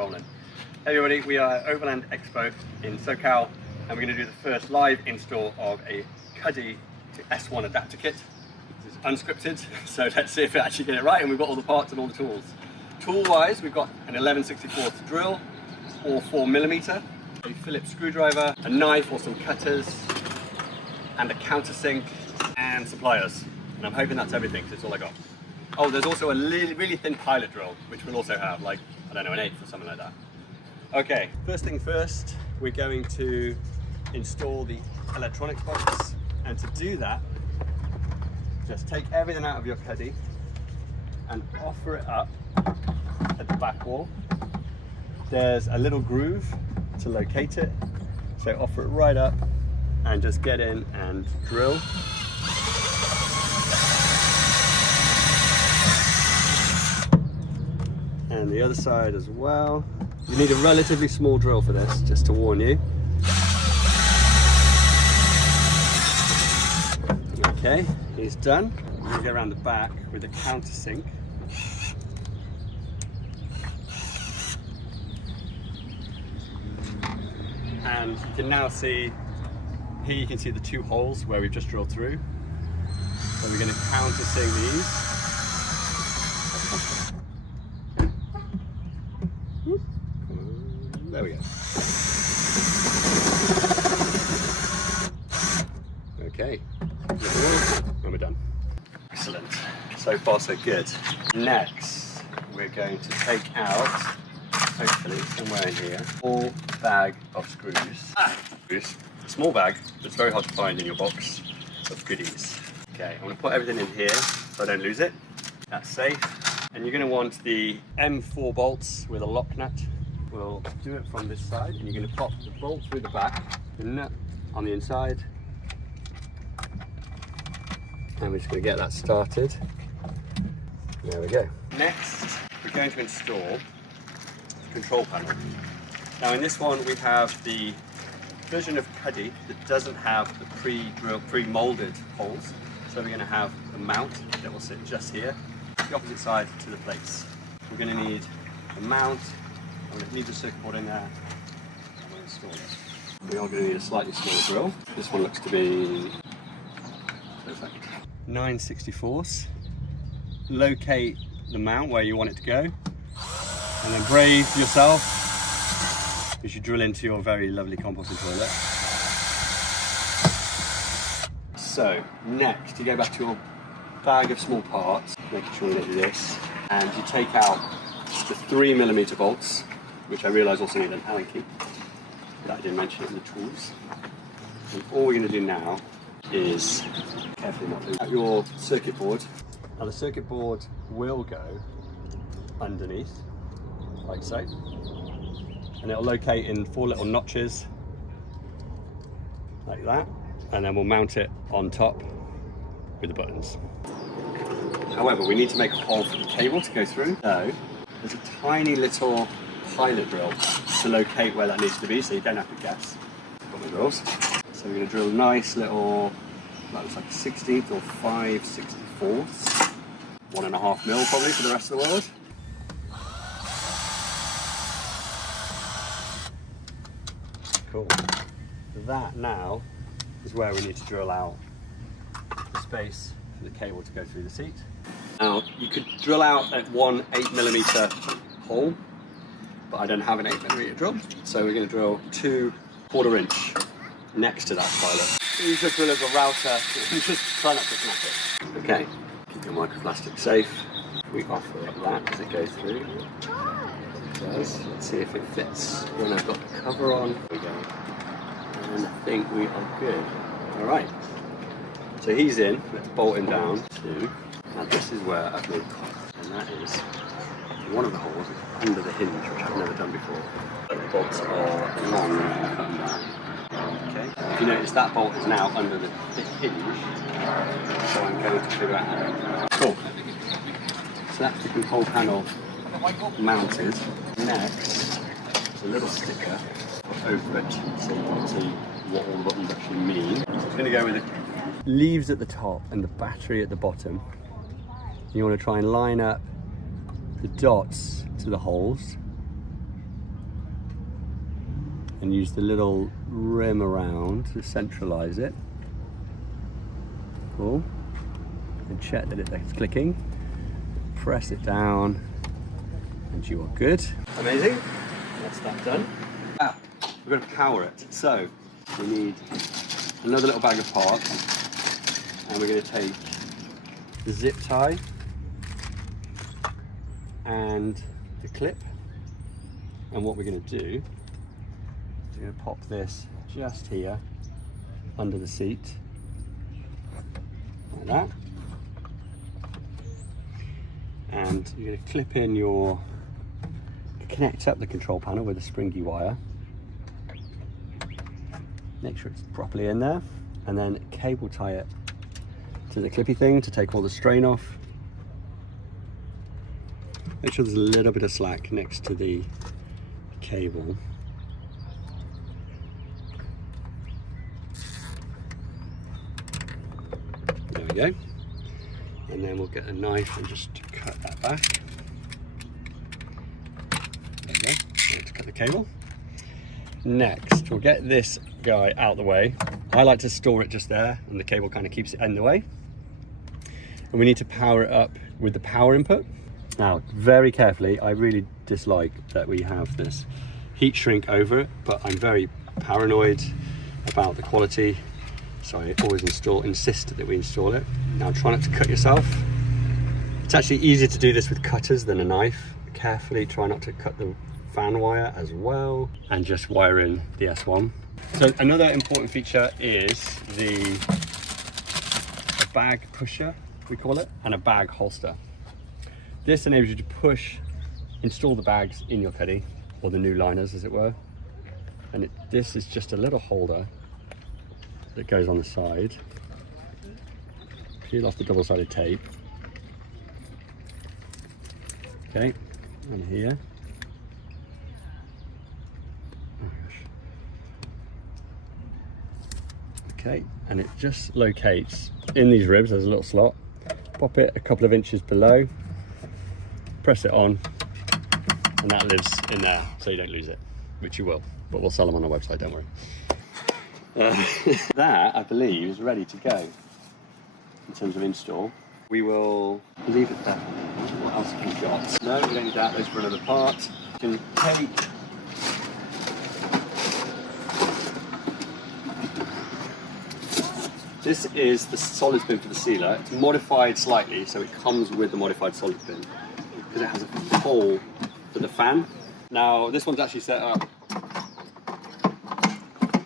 rolling. Hey everybody, we are at Overland Expo in SoCal and we're going to do the first live install of a Cuddy S1 adapter kit. This is unscripted, so let's see if we actually get it right, and we've got all the parts and all the tools. Tool wise, we've got an 11/64 drill or 4mm, a Phillips screwdriver, a knife or some cutters, and a countersink and some pliers. And I'm hoping that's everything, because it's all I got. Oh, there's also a really thin pilot drill, which we'll also have, like, I don't know, an 1/8 or something like that. Okay, first thing first, we're going to install the electronics box. And to do that, just take everything out of your Cuddy and offer it up at the back wall. There's a little groove to locate it, so offer it right up and just get in and drill. And the other side as well. You need a relatively small drill for this, just to warn you. Okay, he's done. I'm going to go around the back with a countersink. And you can now see, here you can see the two holes where we've just drilled through. So we're going to countersink these. There we go. Okay, and we're done. Excellent. So far so good. Next, we're going to take out, hopefully somewhere in here, a small bag of screws. A small bag that's very hard to find in your box of goodies. Okay, I'm going to put everything in here so I don't lose it. That's safe. And you're going to want the M4 bolts with a lock nut. We'll do it from this side, and you're going to pop the bolt through the back, the nut on the inside, and we're just going to get that started. There we go. Next, we're going to install the control panel. Now in this one we have the version of Cuddy that doesn't have the pre-molded holes, so we're going to have a mount that will sit just here, the opposite side to the plates. We're going to need a mount. I'm going to leave the circuit board in there and we'll install it. We are going to need a slightly smaller drill. This one looks to be perfect. 9/64. Locate the mount where you want it to go, and then brave yourself as you drill into your very lovely composting toilet. So next, you go back to your bag of small parts, making sure you don't do this, and you take out the 3mm bolts, which I realise also need an Allen key, that I didn't mention in the tools. And all we're going to do now is carefully not lose out your circuit board. Now the circuit board will go underneath, like so, and it'll locate in 4 little notches, like that, and then we'll mount it on top with the buttons. However, we need to make a hole for the cable to go through, so there's a tiny little pilot drill to locate where that needs to be, so you don't have to guess. Got my drills. So we're going to drill a nice little, that looks like a 16th or 5/64, 1.5 mil probably for the rest of the world. Cool. That now is where we need to drill out the space for the cable to go through the seat. Now, you could drill out at one 8mm hole, but I don't have an 8mm drill, so we're going to drill 2 1/4 inch next to that pilot. Use your drill as a router and just try not to snap it. Okay, keep your microplastic safe. We offer up that as it goes through. It does. Let's see if it fits when I've got the cover on. There we go. And I think we are good. Alright, so he's in. Let's bolt him down to. Now this is where I've made cuts, and that is one of the holes is under the hinge, which I've never done before. But the bolts are long and come down. Okay. If you notice, that bolt is now under the hinge, so I'm going to figure out how. Cool. So that's the control panel mounted. Next, there's a little sticker over it, so you can see what all the buttons actually mean. So it's going to go with the leaves at the top and the battery at the bottom. You want to try and line up the dots to the holes and use the little rim around to centralize it. Cool. And check that it's clicking. Press it down and you are good. Amazing. That's that done. Now, we're going to power it. So we need another little bag of parts, and we're going to take the zip tie and the clip, and what we're going to do is we're going to pop this just here under the seat like that, and you're going to clip in connect up the control panel with a springy wire, make sure it's properly in there, and then cable tie it to the clippy thing to take all the strain off. Make sure there's a little bit of slack next to the cable. There we go. And then we'll get a knife and just cut that back. There we go. Now to cut the cable. Next, we'll get this guy out the way. I like to store it just there, and the cable kind of keeps it in the way. And we need to power it up with the power input. Now, very carefully, I really dislike that we have this heat shrink over it, but I'm very paranoid about the quality, so I always insist that we install it. Now, try not to cut yourself. It's actually easier to do this with cutters than a knife. Carefully try not to cut the fan wire as well, and just wire in the S1. So another important feature is a bag pusher, we call it, and a bag holster. This enables you to install the bags in your Cuddy, or the new liners as it were. And this is just a little holder that goes on the side. Peel off the double-sided tape. Okay, and here. Okay, and it just locates in these ribs. There's a little slot. Pop it a couple of inches below, press it on, and that lives in there, so you don't lose it, which you will, but we'll sell them on our website, don't worry. That, I believe, is ready to go in terms of install. We will leave it there. What else have we got? No, we don't need that. Those for another part. You can take this is the solid bin for the sealer. It's modified slightly, so it comes with the modified solid bin because it has a hole for the fan. Now, this one's actually set up.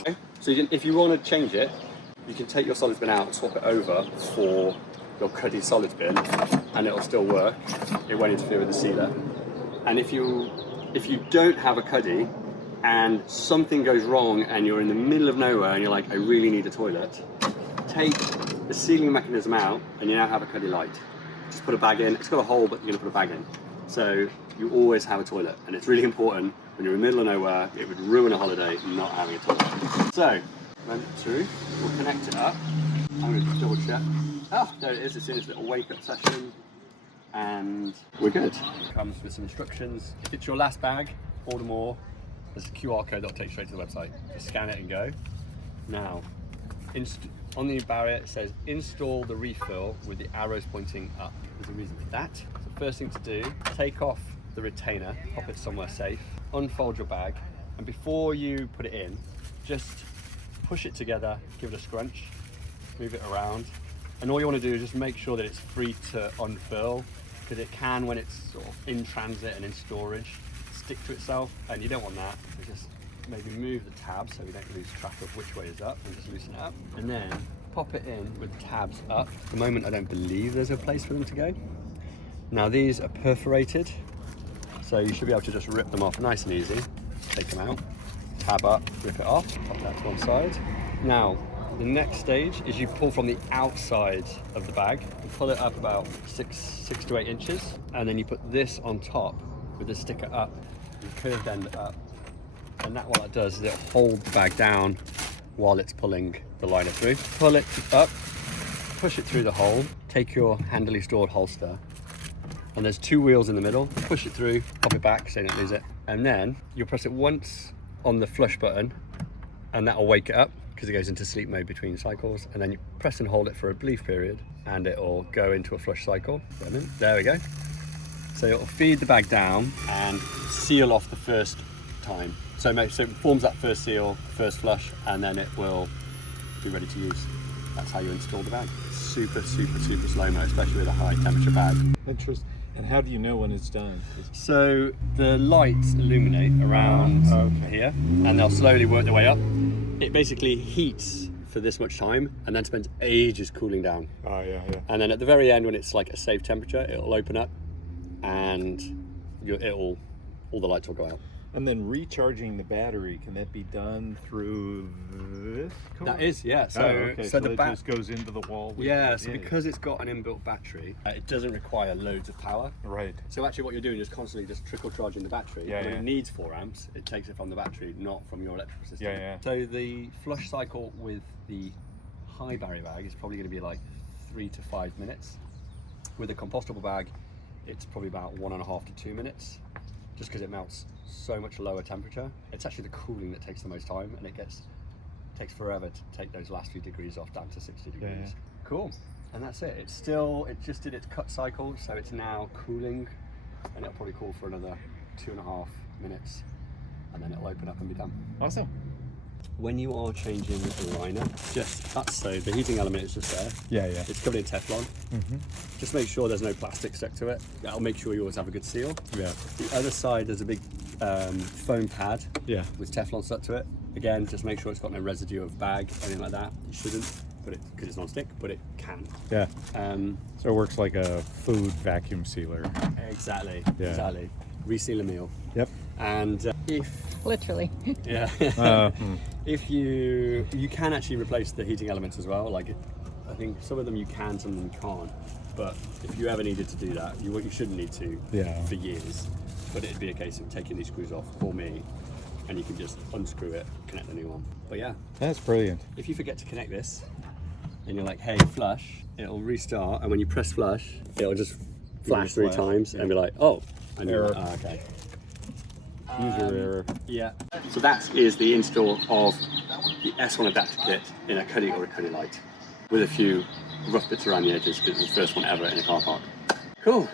Okay. So if you want to change it, you can take your solid bin out, swap it over for your Cuddy solid bin, and it'll still work. It won't interfere with the sealer. And if you don't have a Cuddy and something goes wrong and you're in the middle of nowhere and you're like, I really need a toilet, take the sealing mechanism out and you now have a Cuddy Lite. Just put a bag in. It's got a hole, but you're gonna put a bag in. So you always have a toilet, and it's really important when you're in the middle of nowhere. It would ruin a holiday not having a toilet. So run it through, we'll connect it up. I'm gonna double check. Oh, there it is. It's in this little wake up session, and we're good. It comes with some instructions. If it's your last bag, order more. There's a QR code that'll take you straight to the website. Just scan it and go. Now, on the barrier it says install the refill with the arrows pointing up. There's a reason for that. So the first thing to do, take off the retainer, pop it somewhere safe, unfold your bag, and before you put it in, just push it together, give it a scrunch, move it around, and all you want to do is just make sure that it's free to unfurl, because it can, when it's sort of in transit and in storage, stick to itself, and you don't want that. So just maybe move the tab so we don't lose track of which way is up, and just loosen it up, and then pop it in with the tabs up. At the moment I don't believe there's a place for them to go. Now these are perforated, so you should be able to just rip them off nice and easy. Take them out, tab up, rip it off, pop that to one side. Now the next stage is you pull from the outside of the bag and pull it up about six to 8 inches, and then you put this on top with the sticker up and curved end up. And that, what that does is it'll hold the bag down while it's pulling the liner through. Pull it up, push it through the hole, take your handily stored holster, and there's 2 wheels in the middle, push it through, pop it back so you don't lose it, and then you'll press it once on the flush button, and that'll wake it up because it goes into sleep mode between cycles, and then you press and hold it for a brief period and it'll go into a flush cycle. There we go. So it'll feed the bag down and seal off the first time. So it forms that first seal, first flush, and then it will be ready to use. That's how you install the bag. Super, super, super slow-mo, especially with a high temperature bag. Interesting. And how do you know when it's done? So the lights illuminate around here, and they'll slowly work their way up. It basically heats for this much time and then spends ages cooling down. Oh, yeah. And then at the very end, when it's like a safe temperature, it'll open up and all the lights will go out. And then recharging the battery, can that be done through this code? That is, yeah. So the bat just goes into the wall. So because it's got an inbuilt battery, it doesn't require loads of power. Right. So actually what you're doing is constantly just trickle charging the battery. Yeah, when it needs 4 amps, it takes it from the battery, not from your electrical system. Yeah. So the flush cycle with the high barrier bag is probably going to be like 3 to 5 minutes. With a compostable bag, it's probably about 1.5 to 2 minutes, just because it melts so much lower temperature. It's actually the cooling that takes the most time, and it takes forever to take those last few degrees off down to 60 degrees. Yeah. Cool. And that's it. It just did its cut cycle, so it's now cooling, and it'll probably cool for another 2.5 minutes, and then it'll open up and be done. Awesome. When you are changing the liner, so the heating element is just there. Yeah. It's covered in Teflon. Just make sure there's no plastic stuck to it. That'll make sure you always have a good seal. Yeah. The other side, there's a big foam pad with Teflon stuck to it. Again, just make sure it's got no residue of bag, anything like that. It shouldn't, because it's non-stick, but it can. Yeah. So it works like a food vacuum sealer. Exactly. Yeah. Exactly. Reseal a meal. Yep. And Literally. if you can actually replace the heating elements as well. Like I think some of them you can, some of them you can't. But if you ever needed to do that, you shouldn't need to for years. But it'd be a case of taking these screws off for me, and you can just unscrew it, connect the new one. But yeah, that's brilliant. if you forget to connect this, and you're like, hey, flush, it'll restart, and when you press flush, it'll just flash 3 times and be like, oh, and you're like, okay. User error. Yeah. So that is the install of the S1 adapter kit in a Cuddy or a Cuddy Lite, with a few rough bits around the edges because it's the first one ever in a car park. Cool.